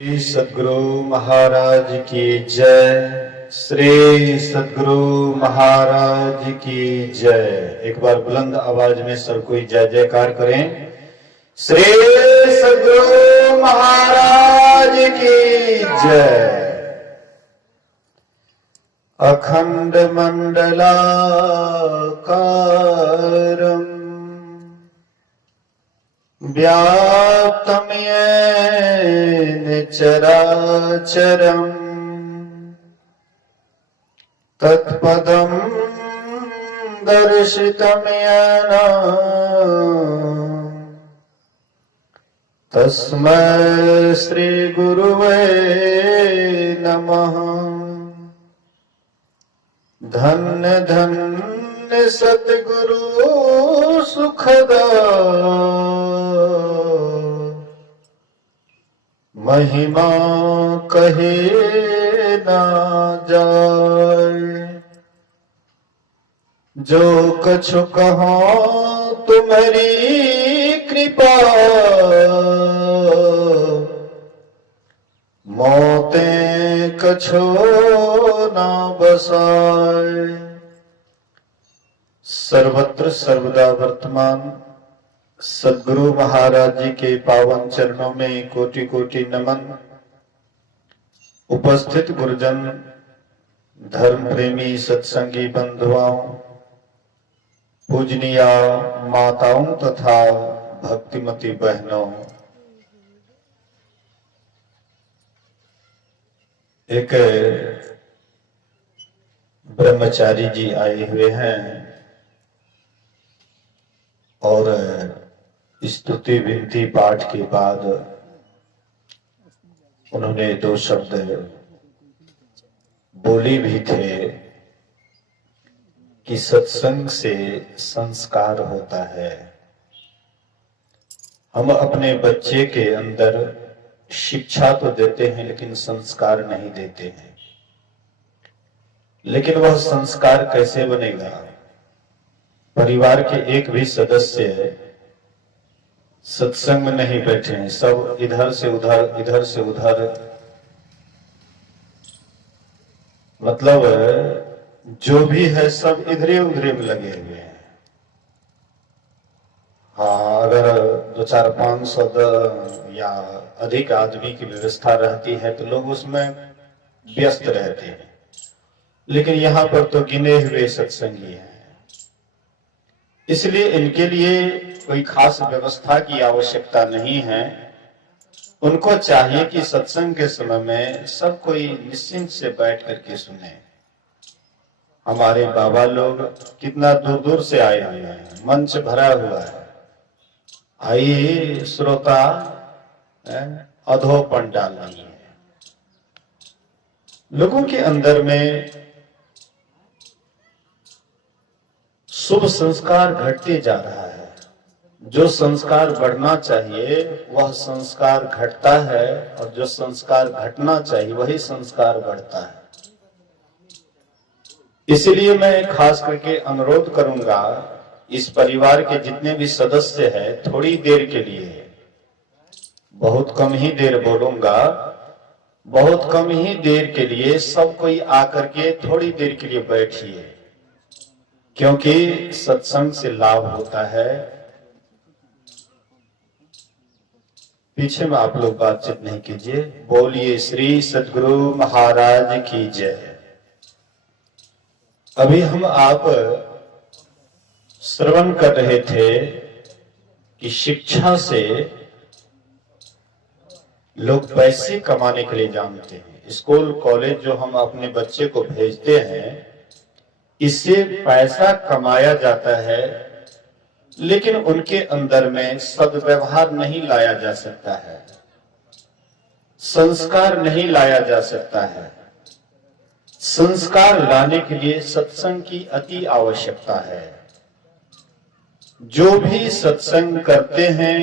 श्री सद्गुरु महाराज की जय। श्री सद्गुरु महाराज की जय। एक बार बुलंद आवाज में सब कोई जय जयकार करें। श्री सद्गुरु महाराज की जय। अखंड मंडलाकारं व्याप्तं येन चराचरं तत्पदं दर्शितं येन तस्मै श्री गुरुवे नमः। धन्य धन्य सतगुरु सुखदा महिमा कहे ना जाए। जो कछु कहो तुम्हारी कृपा मौते कछो ना बसाए। सर्वत्र सर्वदा वर्तमान सद्गुरु महाराज जी के पावन चरणों में कोटि कोटि नमन। उपस्थित गुरुजन, धर्म प्रेमी सत्संगी बंधुओं, पूजनीय माताओं तथा भक्तिमती बहनों, एक ब्रह्मचारी जी आए हुए हैं और स्तुति विनती पाठ के बाद उन्होंने दो शब्द बोले भी थे कि सत्संग से संस्कार होता है। हम अपने बच्चे के अंदर शिक्षा तो देते हैं लेकिन संस्कार नहीं देते हैं। लेकिन वह संस्कार कैसे बनेगा? परिवार के एक भी सदस्य सत्संग में नहीं बैठे हैं, सब इधर से उधर, मतलब जो भी है सब इधरे उधरे में लगे हुए हैं। हाँ, अगर 2, 4, 500 या अधिक आदमी की व्यवस्था रहती है तो लोग उसमें व्यस्त रहते हैं, लेकिन यहाँ पर तो गिने हुए सत्संगी हैं। इसलिए इनके लिए कोई खास व्यवस्था की आवश्यकता नहीं है। उनको चाहिए कि सत्संग के समय में सब कोई निश्चिंत से बैठ करके सुने। हमारे बाबा लोग कितना दूर दूर से आए हुए हैं, मंच भरा हुआ है। आइए श्रोता, अधोपन डाल रही है। लोगों के अंदर में शुभ संस्कार घटते जा रहा है। जो संस्कार बढ़ना चाहिए वह संस्कार घटता है, और जो संस्कार घटना चाहिए वही संस्कार बढ़ता है। इसलिए मैं खास करके अनुरोध करूंगा, इस परिवार के जितने भी सदस्य हैं, थोड़ी देर के लिए, बहुत कम ही देर बोलूंगा, बहुत कम ही देर के लिए सब कोई आकर के थोड़ी देर के लिए बैठिए, क्योंकि सत्संग से लाभ होता है। पीछे में आप लोग बातचीत नहीं कीजिए। बोलिए श्री सद्गुरु महाराज की जय। अभी हम आप श्रवण कर रहे थे कि शिक्षा से लोग पैसे कमाने के लिए जानते हैं। स्कूल कॉलेज जो हम अपने बच्चे को भेजते हैं, इससे पैसा कमाया जाता है, लेकिन उनके अंदर में सद्व्यवहार नहीं लाया जा सकता है, संस्कार नहीं लाया जा सकता है। संस्कार लाने के लिए सत्संग की अति आवश्यकता है। जो भी सत्संग करते हैं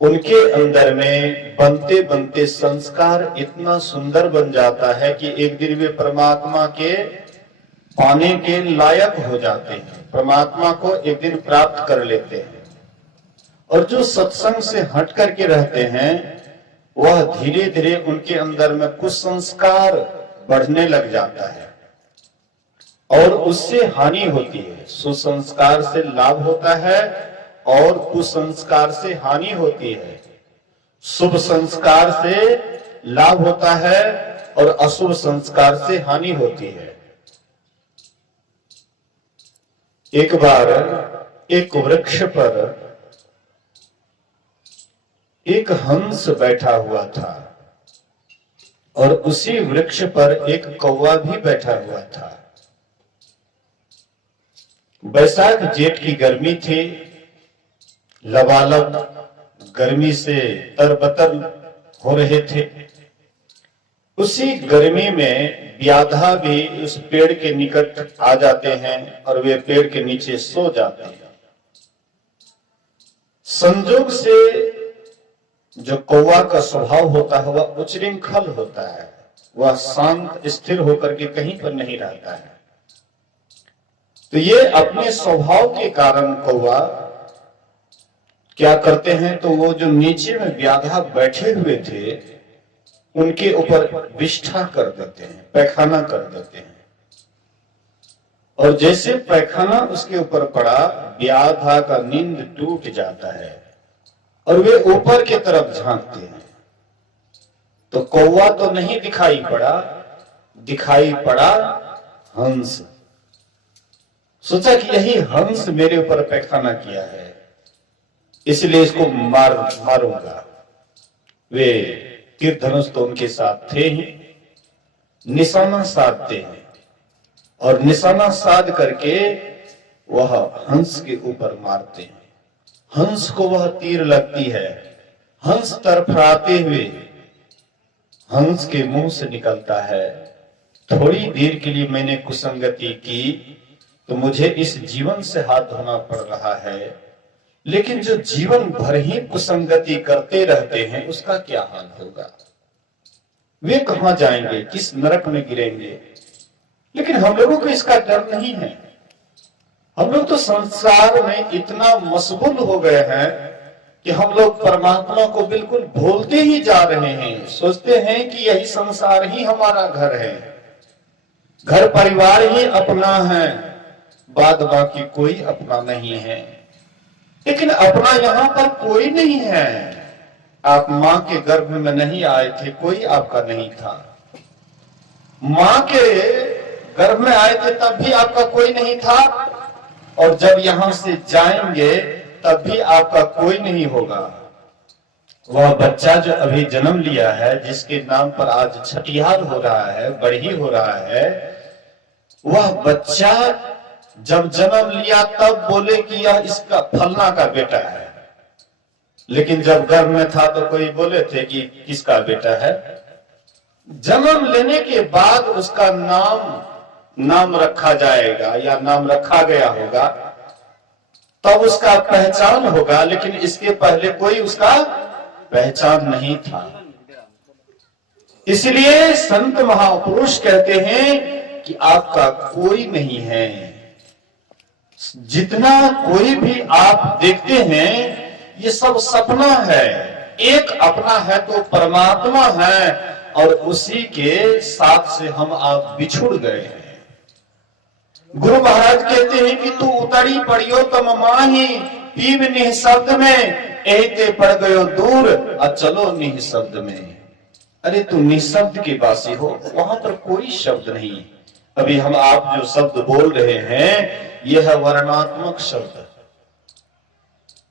उनके अंदर में बनते बनते संस्कार इतना सुंदर बन जाता है कि एक दिन वे परमात्मा के पाने के लायक हो जाते हैं, परमात्मा को एक दिन प्राप्त कर लेते हैं। और जो सत्संग से हट करके रहते हैं वह धीरे धीरे उनके अंदर में कुछ संस्कार बढ़ने लग जाता है और उससे हानि होती है। सुसंस्कार से लाभ होता है और कुसंस्कार से हानि होती है। शुभ संस्कार से लाभ होता है और अशुभ संस्कार से हानि होती है। एक बार एक वृक्ष पर एक हंस बैठा हुआ था और उसी वृक्ष पर एक कौवा भी बैठा हुआ था। बैसाख जेठ की गर्मी थी, लबालब गर्मी से तरबतर हो रहे थे। उसी गर्मी में व्याधा भी उस पेड़ के निकट आ जाते हैं और वे पेड़ के नीचे सो जाते हैं। संजोग से जो कौवा का स्वभाव होता है वह उच्चृंखल होता है, वह शांत स्थिर होकर के कहीं पर नहीं रहता है। तो ये अपने स्वभाव के कारण कौवा क्या करते हैं, तो वो जो नीचे में व्याधा बैठे हुए थे उनके ऊपर विष्ठा कर देते हैं, पैखाना कर देते हैं। और जैसे पैखाना उसके ऊपर पड़ा, व्याधा का नींद टूट जाता है और वे ऊपर की तरफ झांकते हैं। तो कौवा तो नहीं दिखाई पड़ा, दिखाई पड़ा हंस। सोचा कि यही हंस मेरे ऊपर पैखाना किया है, इसलिए इसको मारूंगा। वे तीर धनुष तो उनके साथ थे ही, निशाना साधते हैं और निशाना साध करके वह हंस के ऊपर मारते हैं। हंस को वह तीर लगती है, हंस तरफड़ाते हुए हंस के मुंह से निकलता है, थोड़ी देर के लिए मैंने कुसंगति की तो मुझे इस जीवन से हाथ धोना पड़ रहा है, लेकिन जो जीवन भर ही कुसंगति करते रहते हैं उसका क्या हाल होगा? वे कहां जाएंगे, किस नरक में गिरेंगे? लेकिन हम लोगों को इसका डर नहीं है। हम लोग तो संसार में इतना मशगूल हो गए हैं कि हम लोग परमात्मा को बिल्कुल भूलते ही जा रहे हैं। सोचते हैं कि यही संसार ही हमारा घर है, घर परिवार ही अपना है, बाद बाकी कोई अपना नहीं है। लेकिन अपना यहाँ पर कोई नहीं है। आप माँ के गर्भ में नहीं आए थे, कोई आपका नहीं था। माँ के गर्भ में आए थे तब भी आपका कोई नहीं था, और जब यहां से जाएंगे तब भी आपका कोई नहीं होगा। वह बच्चा जो अभी जन्म लिया है, जिसके नाम पर आज छठिहार हो रहा है, बढ़ी हो रहा है, वह बच्चा जब जन्म लिया तब बोले कि यह इसका फलना का बेटा है, लेकिन जब गर्भ में था तो कोई बोले थे कि किसका बेटा है। जन्म लेने के बाद उसका नाम रखा जाएगा या नाम रखा गया होगा, तब उसका पहचान होगा, लेकिन इसके पहले कोई उसका पहचान नहीं था। इसलिए संत महापुरुष कहते हैं कि आपका कोई नहीं है। जितना कोई भी आप देखते हैं ये सब सपना है। एक अपना है तो परमात्मा है, और उसी के साथ से हम आप बिछुड़ गए हैं। गुरु महाराज कहते हैं कि तू उतरी पड़ियो तम माही, पीव निःशब्द में, एते पड़ गयो दूर, चलो निःशब्द में। अरे तू निःशब्द के वासी हो, वहां पर कोई शब्द नहीं। अभी हम आप जो शब्द बोल रहे हैं यह है वर्णात्मक शब्द।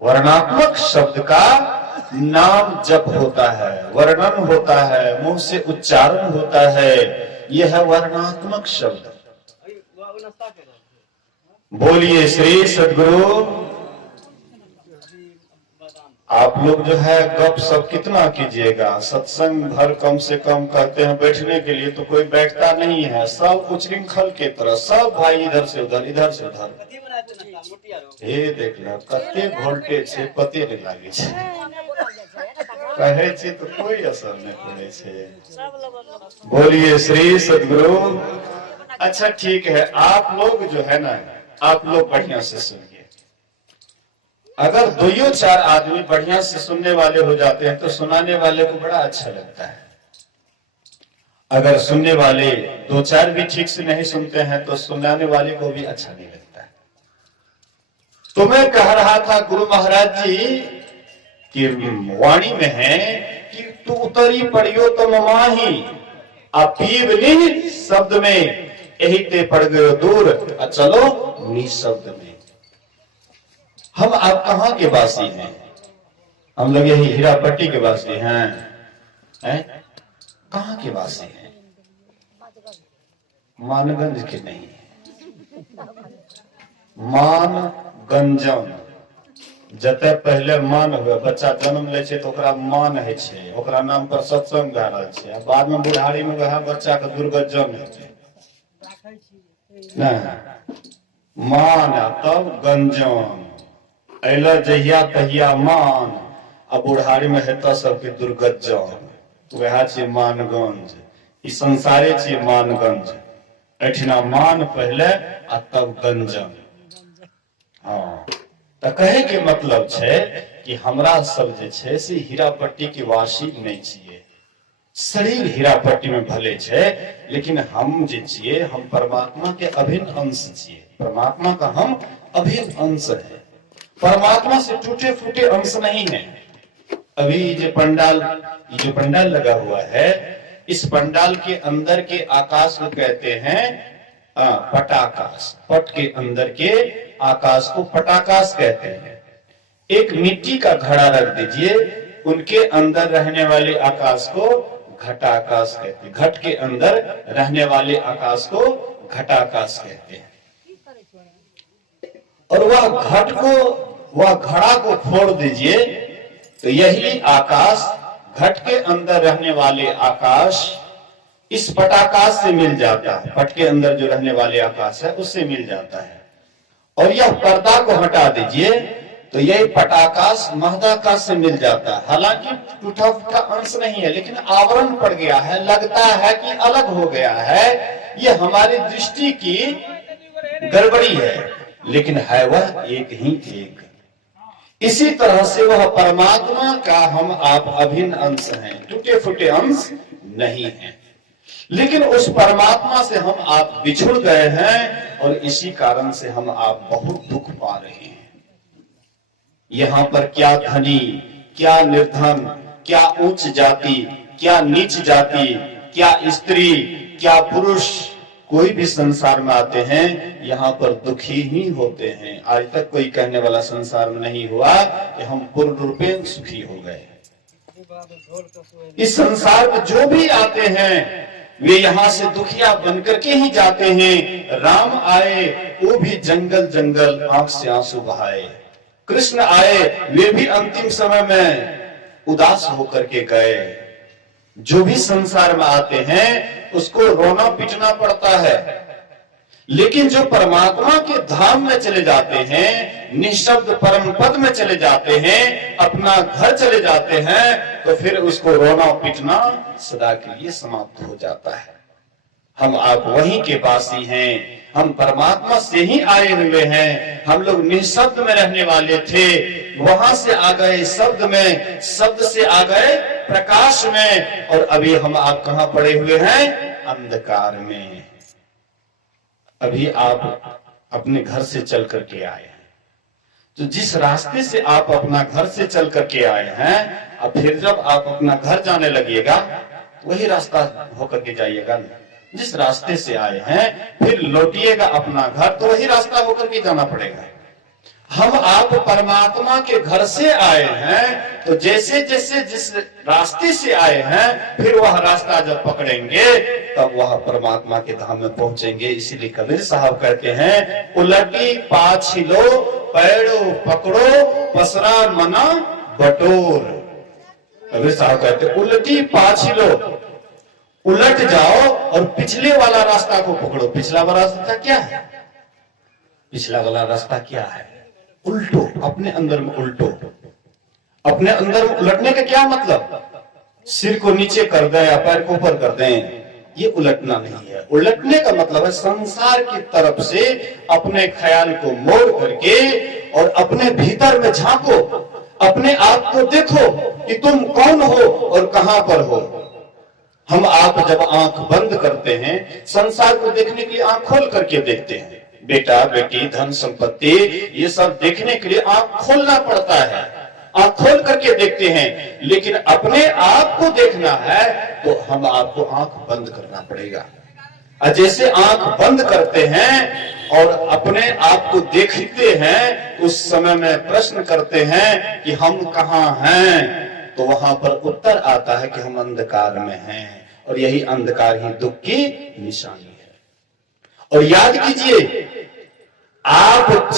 वर्णात्मक शब्द का नाम जप होता है, वर्णन होता है, मुंह से उच्चारण होता है, यह है वर्णात्मक शब्द। बोलिए श्री सद्गुरु। आप लोग जो है गप सब कितना कीजिएगा, सत्संग भर कम से कम कहते हैं बैठने के लिए, तो कोई बैठता नहीं है। सब उच्चृंखल के तरह, सब भाई इधर से उधर, इधर से उधर। ये देख लो कते वोल्टेज से पते नहीं लागे छे, कहे छे तो कोई असर नहीं पड़े छे। बोलिए श्री सद्गुरु। अच्छा ठीक है, आप लोग जो है ना, आप लोग बढ़िया से सुनिए। अगर दो या चार आदमी बढ़िया से सुनने वाले हो जाते हैं तो सुनाने वाले को बड़ा अच्छा लगता है। अगर सुनने वाले दो चार भी ठीक से नहीं सुनते हैं तो सुनाने वाले को भी अच्छा नहीं लगता है। तो मैं कह रहा था गुरु महाराज जी की वाणी में है कि तू उतरी पड़ियो तो ममाही अपीवनी शब्द में यही ते पड़ गयो दूर चलो निशब्द में। हम आप कहाँ के वासी हैं? हम लोग यही हीरापट्टी के वासी हैं? कहाँ के वासी हैं? मानगंज के नहीं, मानगंजम जते पहले मान हुए बच्चा जन्म ले छे तो ओकरा मान है छे, ओकरा नाम पर सत्संग भए रहल छे। बाद में बुढ़ारी में वह बच्चा के दुर्गजम है नहीं मान तब गंजम अल जहिया तहिया मान आ बुढ़ारी में हेता सबके दुर्गजम वह छे मानगंज। ई संसारे छे मानगंज, एठिना मान पहले आ तब गंजम। हाँ तो कहे के मतलब छे कि हमरा सब जे छे से हीरापट्टी के वासी नहीं छिए। शरीर हीरापट्टी में भले छे लेकिन हम जे छिए हम परमात्मा के अभिन्न अंश छिए। परमात्मा का हम अभिन्न अंश है, परमात्मा से टूटे फूटे अंश नहीं है। अभी ये जो पंडाल लगा हुआ है, इस पंडाल के अंदर के आकाश को कहते हैं पटाकाश। पट के अंदर के आकाश को पटाकाश कहते हैं। एक मिट्टी का घड़ा रख दीजिए, उनके अंदर रहने वाले आकाश को घटाकाश कहते हैं। घट के अंदर रहने वाले आकाश को घटाकाश कहते हैं। और वह घड़ा को फोड़ दीजिए तो यही आकाश, घट के अंदर रहने वाले आकाश इस पटाकाश से मिल जाता है। पट के अंदर जो रहने वाले आकाश है उससे मिल जाता है। और यह पर्दा को हटा दीजिए तो यह पटाकाश महदाकाश से मिल जाता है। हालांकि टूटा फूटा अंश नहीं है लेकिन आवरण पड़ गया है, लगता है कि अलग हो गया है। यह हमारी दृष्टि की गड़बड़ी है लेकिन है वह एक ही एक। इसी तरह से वह परमात्मा का हम आप अभिन्न अंश हैं, टूटे फूटे अंश नहीं हैं। लेकिन उस परमात्मा से हम आप बिछुड़ गए हैं और इसी कारण से हम आप बहुत दुख पा रहे हैं। यहाँ पर क्या धनी, क्या निर्धन, क्या उच्च जाति, क्या नीच जाति, क्या स्त्री, क्या पुरुष, कोई भी संसार में आते हैं यहाँ पर दुखी ही होते हैं। आज तक कोई कहने वाला संसार में नहीं हुआ कि हम पूर्ण रूपेण सुखी हो गए। इस संसार में जो भी आते हैं वे यहाँ से दुखिया बनकर के ही जाते हैं। राम आए वो भी जंगल जंगल आंख से आंसू बहाए। कृष्ण आए वे भी अंतिम समय में उदास होकर के गए। जो भी संसार में आते हैं उसको रोना पीटना पड़ता है। लेकिन जो परमात्मा के धाम में चले जाते हैं, निःशब्द परम पद में चले जाते हैं, अपना घर चले जाते हैं, तो फिर उसको रोना पीटना सदा के लिए समाप्त हो जाता है। हम आप वहीं के वासी हैं, हम परमात्मा से ही आए हुए हैं। हम लोग निःशब्द में रहने वाले थे, वहां से आ गए शब्द में, शब्द से आ गए प्रकाश में, और अभी हम आप कहां पड़े हुए हैं? अंधकार में। अभी आप अपने घर से चल करके आए हैं, तो जिस रास्ते से आप अपना घर से चल करके आए हैं, अब फिर जब आप अपना घर जाने लगिएगा वही रास्ता होकर के जाइएगा। जिस रास्ते से आए हैं फिर लौटिएगा अपना घर, तो वही रास्ता होकर के जाना पड़ेगा। हम आप परमात्मा के घर से आए हैं, तो जैसे जैसे जिस रास्ते से आए हैं फिर वह रास्ता जब पकड़ेंगे तब वह परमात्मा के धाम में पहुंचेंगे। इसीलिए कबीर साहब कहते हैं, उलटी पाछिलो पैड़ो पकड़ो पसरा मना बटोर। कबीर साहब कहते हैं उलटी पाछिलो, उलट जाओ और पिछले वाला रास्ता को पकड़ो। पिछला वाला रास्ता क्या है? पिछला वाला रास्ता क्या है? उल्टो, अपने अंदर में उल्टो। अपने अंदर में उलटने का क्या मतलब? सिर को नीचे कर दें या पैर को ऊपर कर दें, ये उलटना नहीं है। उलटने का मतलब है संसार की तरफ से अपने ख्याल को मोड़ करके और अपने भीतर में झांको, अपने आप को देखो कि तुम कौन हो और कहां पर हो। हम आप जब आंख बंद करते हैं संसार को देखने के लिए आंख खोल करके देखते हैं। बेटा बेटी धन संपत्ति ये सब देखने के लिए आंख खोलना पड़ता है, आंख खोल करके देखते हैं। लेकिन अपने आप को देखना है तो हम आपको आंख बंद करना पड़ेगा। जैसे आंख बंद करते हैं और अपने आप को देखते हैं उस समय में प्रश्न करते हैं कि हम कहाँ हैं, तो वहां पर उत्तर आता है कि हम अंधकार में हैं और यही अंधकार ही दुख की निशानी है। और याद कीजिए, आप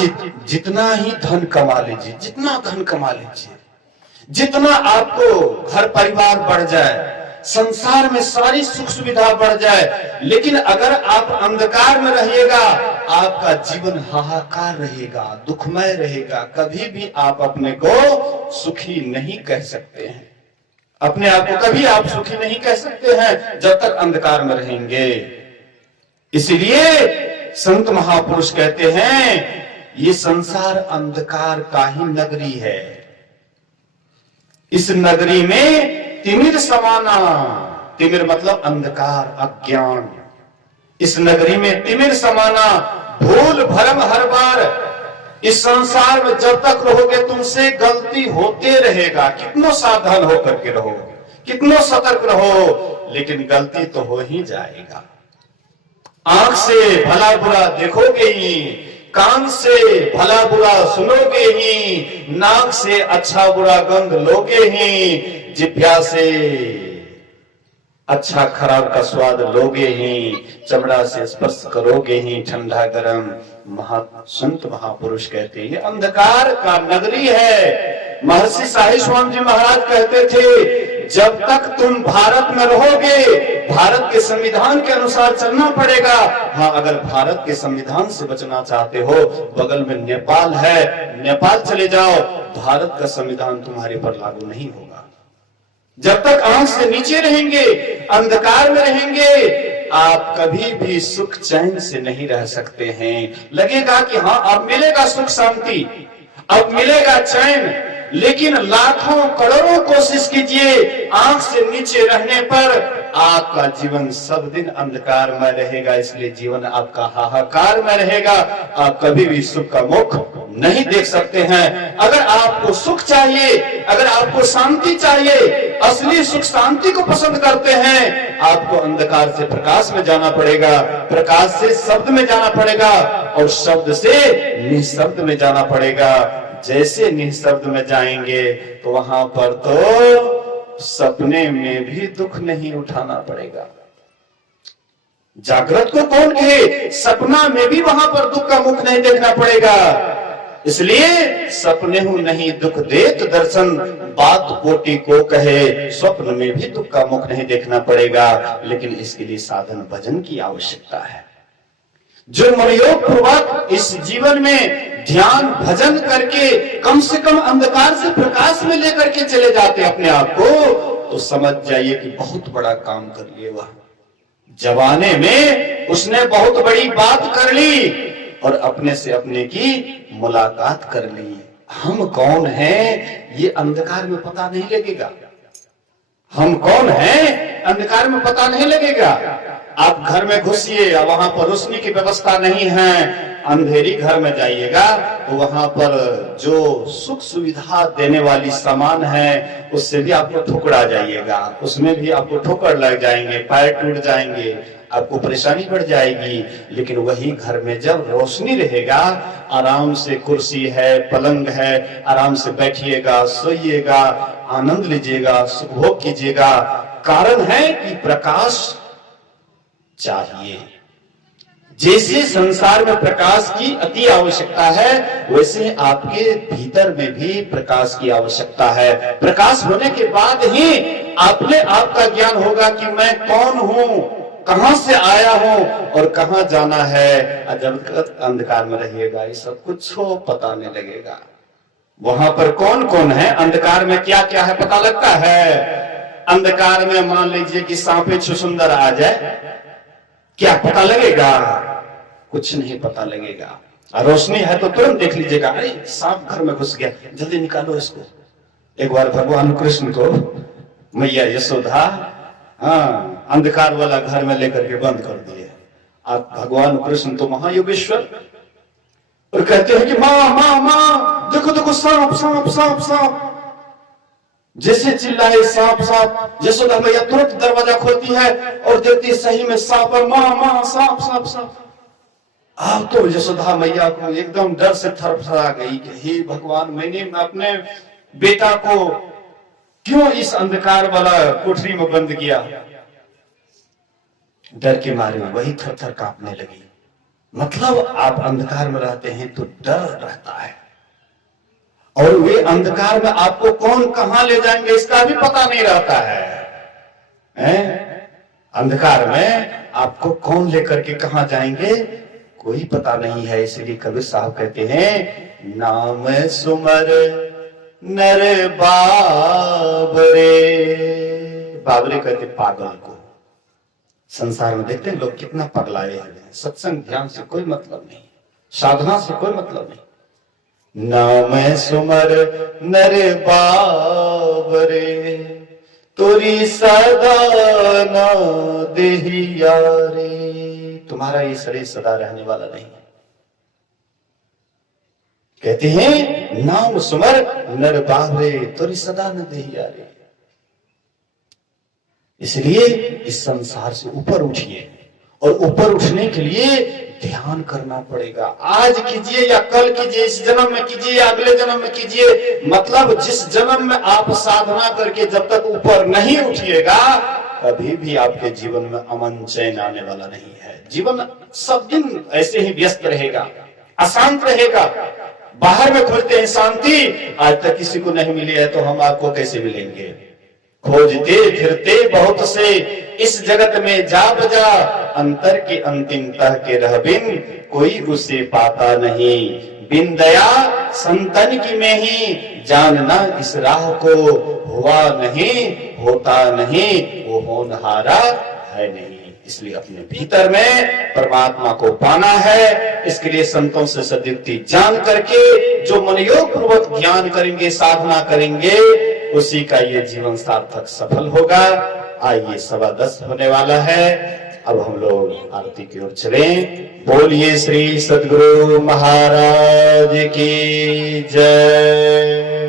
जितना ही धन कमा लीजिए, जितना धन कमा लीजिए, जितना आपको घर परिवार बढ़ जाए, संसार में सारी सुख सुविधा बढ़ जाए, लेकिन अगर आप अंधकार में रहिएगा आपका जीवन हाहाकार रहेगा, दुखमय रहेगा। कभी भी आप अपने को सुखी नहीं कह सकते हैं, अपने आप को कभी आप सुखी नहीं कह सकते हैं जब तक अंधकार में रहेंगे। इसलिए संत महापुरुष कहते हैं ये संसार अंधकार का ही नगरी है, इस नगरी में तिमिर समाना, तिमिर मतलब अंधकार अज्ञान, इस नगरी में तिमिर समाना, भूल भरम हर बार। इस संसार में जब तक रहोगे तुमसे गलती होते रहेगा, कितनो सावधान होकर के रहो, कितनो सतर्क रहो, लेकिन गलती तो हो ही जाएगा। आंख से भला बुरा देखोगे ही, कान से भला बुरा सुनोगे ही, नाक से अच्छा बुरा गंध लोगे ही, जिह्वा से अच्छा खराब का स्वाद लोगे ही, चमड़ा से स्पर्श करोगे ही, ठंडा गरम। संत महापुरुष कहते हैं ये अंधकार का नगरी है। महर्षि साहिब स्वामी जी महाराज कहते थे जब तक तुम भारत में रहोगे भारत के संविधान के अनुसार चलना पड़ेगा। हाँ, अगर भारत के संविधान से बचना चाहते हो, बगल में नेपाल है, नेपाल चले जाओ, भारत का संविधान तुम्हारे पर लागू नहीं होगा। जब तक आंख से नीचे रहेंगे, अंधकार में रहेंगे, आप कभी भी सुख चैन से नहीं रह सकते हैं। लगेगा कि हाँ अब मिलेगा सुख शांति, अब मिलेगा चैन, लेकिन लाखों करोड़ों कोशिश कीजिए, आंख से नीचे रहने पर आपका जीवन सब दिन अंधकार में रहेगा। इसलिए जीवन आपका हाहाकार में रहेगा, आप कभी भी सुख का मुख नहीं देख सकते हैं। अगर आपको सुख चाहिए, अगर आपको शांति चाहिए, असली सुख शांति को पसंद करते हैं, आपको अंधकार से प्रकाश में जाना पड़ेगा, प्रकाश से शब्द में जाना पड़ेगा और शब्द से निःशब्द में जाना पड़ेगा। जैसे निःशब्द में जाएंगे तो वहां पर तो सपने में भी दुख नहीं उठाना पड़ेगा। जागृत को कौन कहे, सपना में भी वहां पर दुख का मुख नहीं देखना पड़ेगा। इसलिए सपने हूं नहीं दुख देत दर्शन, बात कोटि को कहे, स्वप्न में भी दुख का मुख नहीं देखना पड़ेगा। लेकिन इसके लिए साधन भजन की आवश्यकता है। जो मनयोग पूर्वक इस जीवन में ध्यान भजन करके कम से कम अंधकार से प्रकाश में लेकर के चले जाते अपने आप को, तो समझ जाइए कि बहुत बड़ा काम कर लिए वह। जवाने में उसने बहुत बड़ी बात कर ली और अपने से अपने की मुलाकात कर ली। हम कौन हैं ये अंधकार में पता नहीं लगेगा, हम कौन हैं अंधकार में पता नहीं लगेगा। आप घर में घुसिए, वहां पर रोशनी की व्यवस्था नहीं है, अंधेरी घर में जाइएगा तो वहां पर जो सुख सुविधा देने वाली सामान है उससे भी आपको ठोकरा जाइएगा, उसमें भी आपको ठोकर लग जाएंगे, पैर टूट जाएंगे, आपको परेशानी बढ़ जाएगी। लेकिन वही घर में जब रोशनी रहेगा, आराम से कुर्सी है, पलंग है, आराम से बैठिएगा, सोइएगा, आनंद लीजिएगा, सुखभोग कीजिएगा। कारण है कि प्रकाश चाहिए। जैसे संसार में प्रकाश की अति आवश्यकता है, वैसे आपके भीतर में भी प्रकाश की आवश्यकता है। प्रकाश होने के बाद ही आपने आपका ज्ञान होगा कि मैं कौन हूं, कहां से आया हूं और कहां जाना है। जब तक अंधकार में रहिएगा ये सब कुछ पता नहीं लगेगा। वहां पर कौन कौन है, अंधकार में क्या क्या है पता लगता है। अंधकार में मान लीजिए कि सांपे छुछुंदर आ जाए, क्या पता लगेगा? कुछ नहीं पता लगेगा। रोशनी है तो तुरंत देख लीजिएगा, अरे सांप घर में घुस गया, जल्दी निकालो इसको। एक बार भगवान कृष्ण को मैया यशोदा अंधकार वाला घर में लेकर के बंद कर दिए। आप भगवान कृष्ण तो महायोगेश्वर, और कहते हैं कि माँ माँ माँ देखो देखो सांप सांप सांप सांप। जैसे चिल्लाए सांप सांप, यशोदा मैया तुरंत दरवाजा खोलती है और देखती सही में सांप है। माँ माँ सांप सांप सांप। अब तो यशोदा मैया को एकदम डर से थरथरा गई कि हे भगवान, मैंने अपने बेटा को क्यों इस अंधकार वाला कोठरी में बंद किया? डर के मारे में वही थर-थर कांपने लगी। मतलब आप अंधकार में रहते हैं तो डर रहता है, और वे अंधकार में आपको कौन कहां ले जाएंगे इसका भी पता नहीं रहता है? अंधकार में आपको कौन लेकर के कहां जाएंगे कोई पता नहीं है। इसलिए कबीर साहब कहते हैं, नाम सुमर नर बाबरे। बाबरे कहते पागल को। संसार में देखते हैं लोग कितना पगलाए हैं। सत्संग ध्यान से कोई मतलब नहीं, साधना से कोई मतलब नहीं। नाम सुमर नर बाबरे, तोरी सदा ना देहिया रे। तुम्हारा ये शरीर सदा रहने वाला नहीं है। कहते हैं नाम सुमर नर बाबरे, तोरी सदा न देहिया रे। इसलिए इस संसार से ऊपर उठिए, और ऊपर उठने के लिए ध्यान करना पड़ेगा। आज कीजिए या कल कीजिए, इस जन्म में कीजिए या अगले जन्म में कीजिए। मतलब जिस जन्म में आप साधना करके जब तक ऊपर नहीं उठिएगा, कभी भी आपके जीवन में अमन चैन आने वाला नहीं है। जीवन सब दिन ऐसे ही व्यस्त रहेगा, अशांत रहेगा। बाहर में खोजते हैं शांति, आज तक किसी को नहीं मिली है तो हम आपको कैसे मिलेंगे? खोजते फिरते बहुत से इस जगत में जा बजा, अंतर के अंतिम तह के रह बिन कोई उसे पाता नहीं। बिन दया संतन की में ही जानना इस राह को, हुआ नहीं होता नहीं वो होनहारा है नहीं। इसलिए अपने भीतर में परमात्मा को पाना है। इसके लिए संतों से सद्युक्ति जान करके जो मनयोग पूर्वक ध्यान करेंगे, साधना करेंगे, उसी का ये जीवन सार्थक सफल होगा। आइए 10:15 होने वाला है, अब हम लोग आरती की ओर चलें। बोलिए श्री सद्गुरु महाराज की जय।